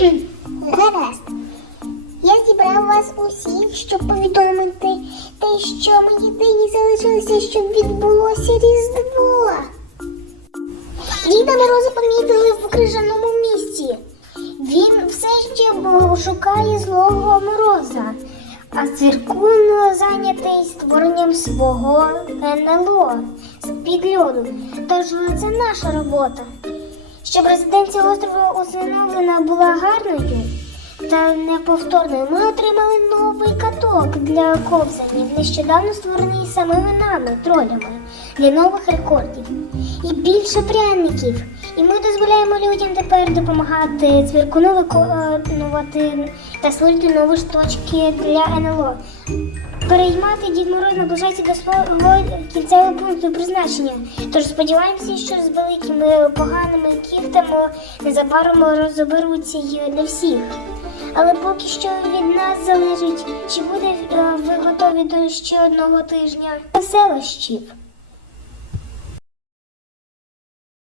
Гаразд. Я зібрав вас усіх, щоб повідомити те, що мені день залишилося, щоб відбулося Різдво. Діда Мороза помітили в крижаному місці. Він все ще шукає злого мороза, а цвіркун зайнятий створенням свого НЛО з-під льоду. Тож це наша робота. Щоб резиденція острову усиновлена була гарною та неповторною, ми отримали новий каток для ковзанів, нещодавно створений самими нами, тролями, для нових рекордів. І більше пряників. І ми людям тепер допомагати цвіркуну виконувати та створити нові штучки для НЛО. Переймати Дід Мороз наближається до свого кінцевого пункту призначення. Тож сподіваємося, що з великими поганими кіхтами незабаром розберуться й не всіх. Але поки що від нас залежить, чи буде е, ви готові до ще одного тижня веселощів.